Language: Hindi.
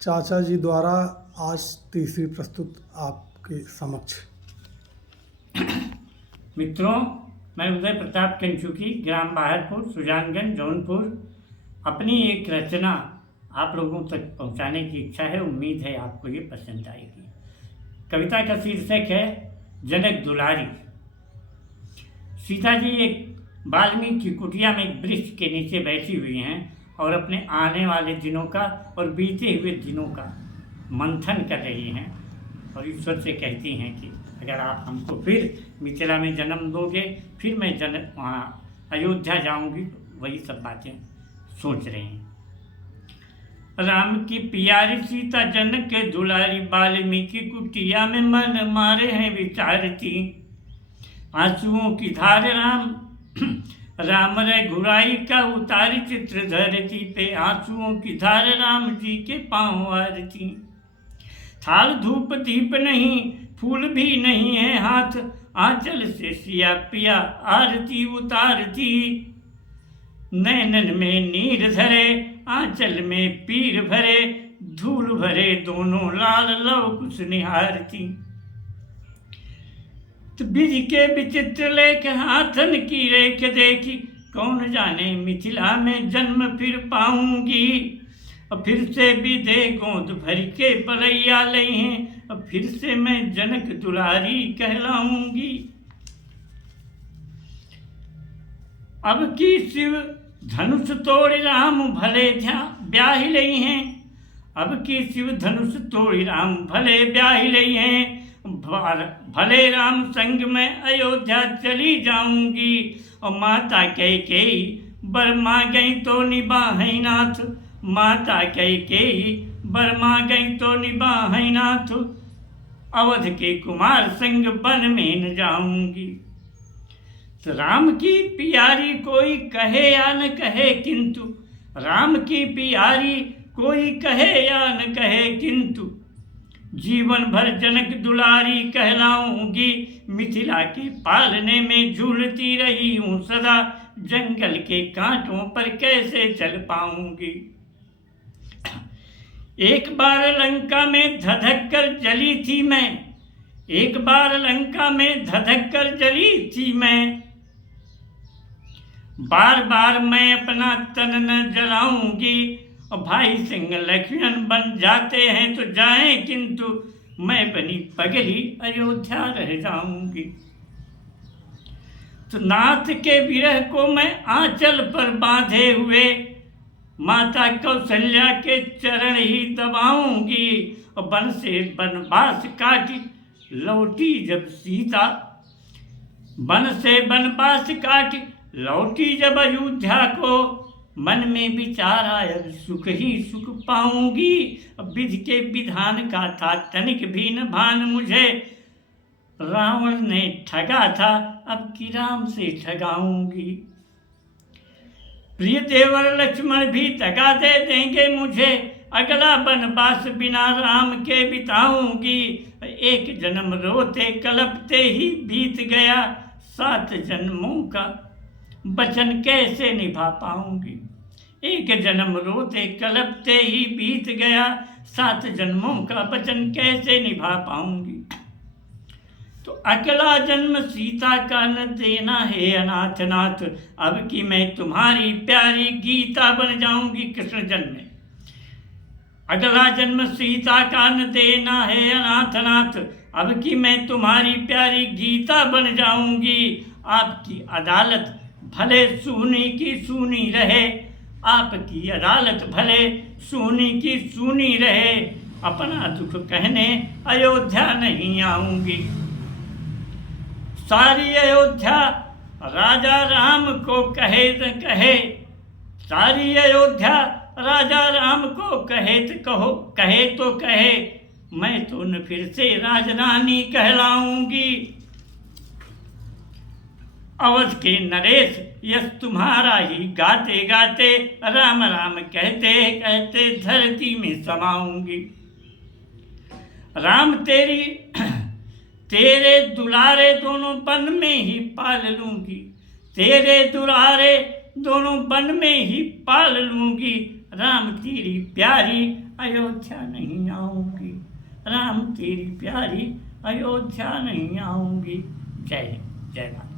चाचा जी द्वारा आज तीसरी प्रस्तुत आपके समक्ष। मित्रों, मैं उदय प्रताप कंचुकी, ग्राम बाहरपुर, सुजानगंज, जौनपुर, अपनी एक रचना आप लोगों तक पहुंचाने की इच्छा है। उम्मीद है आपको ये पसंद आएगी। कविता का शीर्षक है जनक दुलारी। सीता जी एक वाल्मीकि की कुटिया में एक वृक्ष के नीचे बैठी हुई हैं और अपने आने वाले दिनों का और बीते हुए दिनों का मंथन कर रही हैं और ईश्वर से कहती हैं कि अगर आप हमको फिर मिथिला में जन्म दोगे, फिर मैं वहाँ अयोध्या जाऊंगी। वही सब बातें सोच रही हैं। राम की प्यारी सीता जनक के दुलारी, वाल्मीकि कुटिया में मन मारे हैं विचारती। आंसुओं की धार राम रघुराई का उतारी चित्र धरती पे, आंसुओं की धार राम जी के पांव आरती। थाल धूप दीप नहीं, फूल भी नहीं है हाथ, आंचल से सिया पिया आरती उतारती। नैनन में नीर धरे, आंचल में पीर भरे, धूल भरे दोनों लाल लव कुछ निहारती। तो बीज के विचित्र लेख हाथन की रेख देखी, कौन जाने मिथिला में जन्म फिर पाऊंगी। और फिर से विदे गोद भर के पलैया ले हैं, और फिर से मैं जनक दुलारी कहलाऊंगी। अब की शिव धनुष तोड़ राम भले ब्याह लई हैं, अब की शिव धनुष तोड़ राम भले ब्याह लई हैं। भले राम संग में अयोध्या चली जाऊंगी, और माता कैकेयी बर गई तो निभाई नाथ, माता कैकेयी बर गई तो निभाई नाथ। अवध के कुमार संग वन में न जाऊंगी। तो राम की प्यारी कोई कहे या न कहे, किंतु राम की प्यारी कोई कहे या न कहे, किंतु जीवन भर जनक दुलारी कहलाऊंगी। मिथिला के पालने में झूलती रही हूँ सदा, जंगल के कांटों पर कैसे चल पाऊंगी। एक बार लंका में धधक कर जली थी मैं, एक बार लंका में धधक कर जली थी मैं। बार बार मैं अपना तन न जलाऊंगी, और भाई सिंह लक्ष्मण बन जाते हैं तो जाएं, किंतु मैं बनी पगली अयोध्या रह जाऊंगी। तो नाथ के विरह को मैं आंचल पर बांधे हुए, माता कौशल्या के चरण ही दबाऊंगी। और वन से वनवास काटी लौटी जब सीता, वन से वनवास काटी लौटी जब अयोध्या को, मन में विचार आया सुख ही सुख पाऊंगी। विधि के विधान का था तनिक भी न भान मुझे, रावण ने ठगा था अब की राम से ठगाऊंगी। प्रिय देवर लक्ष्मण भी दगा दे देंगे मुझे, अगला वनवास बिना राम के बिताऊंगी। एक जन्म रोते कलपते ही बीत गया, 7 जन्मों का वचन कैसे निभा पाऊंगी। एक जन्म रोते कलपते ही बीत गया, 7 जन्मों का वचन कैसे निभा पाऊंगी। तो अगला जन्म सीता का न देना है अनाथ नाथ, अब की मैं तुम्हारी प्यारी गीता बन जाऊंगी। कृष्ण जन्म में अगला जन्म सीता का न देना है अनाथ नाथ, अब की मैं तुम्हारी प्यारी गीता बन जाऊंगी। आपकी अदालत भले सूनी की सूनी रहे, आपकी अदालत भले सूनी की सूनी रहे, अपना दुख कहने अयोध्या नहीं आऊंगी। सारी अयोध्या राजा राम को कहे न कहे, सारी अयोध्या राजा राम को कहे तो कहे, मैं तो न फिर से राजरानी कहलाऊंगी। अवध के नरेश यश तुम्हारा ही गाते गाते, राम राम कहते कहते धरती में समाऊंगी। राम तेरे दुलारे दोनों वन में ही पाल लूंगी, तेरे दुलारे दोनों वन में ही पाल लूंगी। राम तेरी प्यारी अयोध्या नहीं आऊंगी, राम तेरी प्यारी अयोध्या नहीं आऊंगी। जय जय माता।